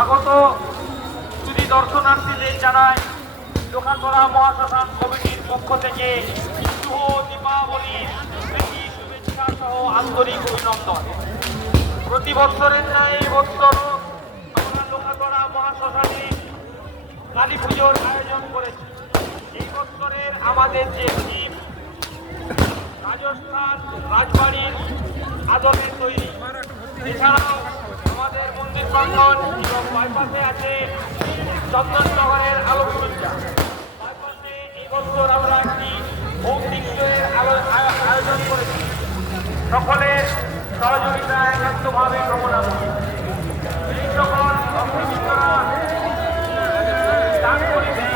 আগত শুধু দর্শনার্থীদের জানায় লোখান্দরা মহাশ্মশান কমিটির পক্ষ থেকে শুভ দীপাবলির প্রীতি শুভেচ্ছা সহ আন্তরিক অভিনন্দন। প্রতি বছরের ন্যায় এই বছরও আমরা লোখান্দরা মহাশ্মশানে কালী পুজোর আয়োজন করেছি। এই বছরের আমাদের যে থিম রাজস্থান রাজবাড়ির আদলে তৈরি, এছাড়াও আমাদের মন্দির প্রাঙ্গণ এবং বাইপাসে আছে চন্দননগরের আলোকসজ্জা। বাইপাসে এই বছর আমরা একটি ভৌতিক শোয়ের আয়োজন করেছি। সকলের সহযোগিতা একান্তভাবে কামনা করি। এই সকল অংশীদাররা দান করিতে